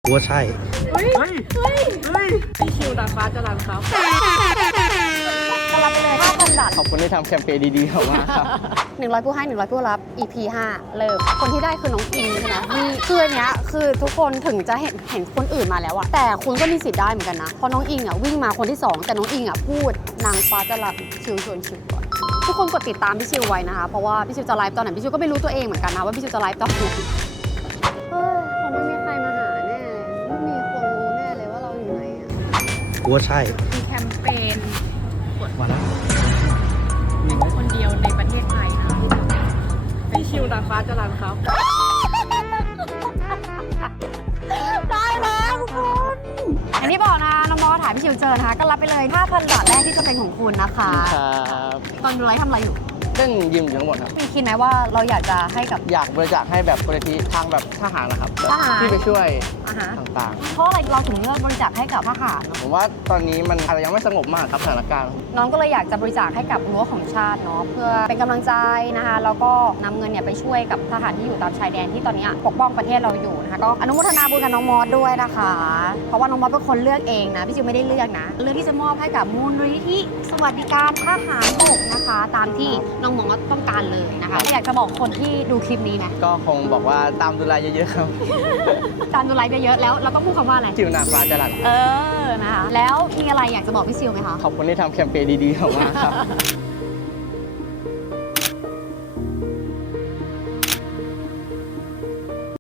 ว่าใช่พี่ชิวนางฟ้าจรัญครับก็รับไปเลย 5,000 บาทขอบคุณที่ทำแคมเปญดีๆออกมาครับ 100 ผู้ให้ 100 ผู้รับ EP 5 เริ่ม คนที่ได้คือน้องอิงใช่ไหมมีคืออันเนี้ยคือทุกคนถึงจะเห็นคนอื่นมาแล้วอะแต่คุณก็มีสิทธิ์ได้เหมือนกันนะ เพราะน้องอิงอะวิ่งมาคนที่ 2 แต่น้องอิงอะพูดนางฟ้าจะรับชิวชวนชิวก่อน ทุกคนกดติดตามพี่ชิวไว้นะคะ เพราะว่าพี่ชิวจะไลฟ์ตอนไหนพี่ชิวก็ไม่รู้ตัวเองเหมือนกันนะว่าพี่ชิวจะไลฟ์ตอนไหนคงไม่มีใครมาหาแน่ไม่มีคนรู้แน่เลยว่าเราอยู่ไหนอะว่าใช่มีแคมเปญมาแล้วเป็นคนเดียวในประเทศไทยนะคะพี่ชิวนางฟ้าจรัญครับได้แล้วทุกคนอย่างที่บอกนะน้องมอสถ่ายพี่ชิวเจอนะคะก็รับไปเลย 5,000 บาทแรกที่จะเป็นของคุณนะคะครับตอนดูไลฟ์ทำอะไรอยู่เล่นยิมอยู่ทั้งหมดครับมีคิดไหมว่าเราอยากจะให้กับอยากบริจาคให้แบบมูลนิธิทางแบบทหารนะครับแบบทหารที่ไปช่วยอาหารต่างเพราะอะไรเราถึงเลือกบริจาคให้กับทหารเนอะๆ ผมว่าตอนนี้มันอาจจะยังไม่สงบมากครับสถานการณ์น้องก็เลยอยากจะบริจาคให้กับรั้วของชาติเนาะเพื่อเป็นกำลังใจนะคะแล้วก็นำเงินเนี่ยไปช่วยกับทหารที่อยู่ตามชายแดนที่ตอนนี้ปกป้องประเทศเราอยู่นะคะก็อนุโมทนาบุญกับน้องมอสด้วยนะคะ เพราะว่าน้องมอสเป็นคนเลือกเองนะพี่จิวไม่ได้เลือกนะเลือกที่จะมอบให้กับมูลนิธิสวัสดิการทหารบกนะคะ ตามที่น้องมอสต้องการเลยนะคะอยากจะบอกคนที่ดูคลิปนี้นะก็คงบอกว่าตามดูแลเยอะๆครับตามดูไลฟ์เยอะๆแล้วเราต้องพูดคำว่าอะไรจิวนางฟ้าจรัญนะคะแล้วมีอะไรอยากจะบอกพี่ซิวไหมคะขอบคุณที่ทำแคมเปญดีๆออกมาครับ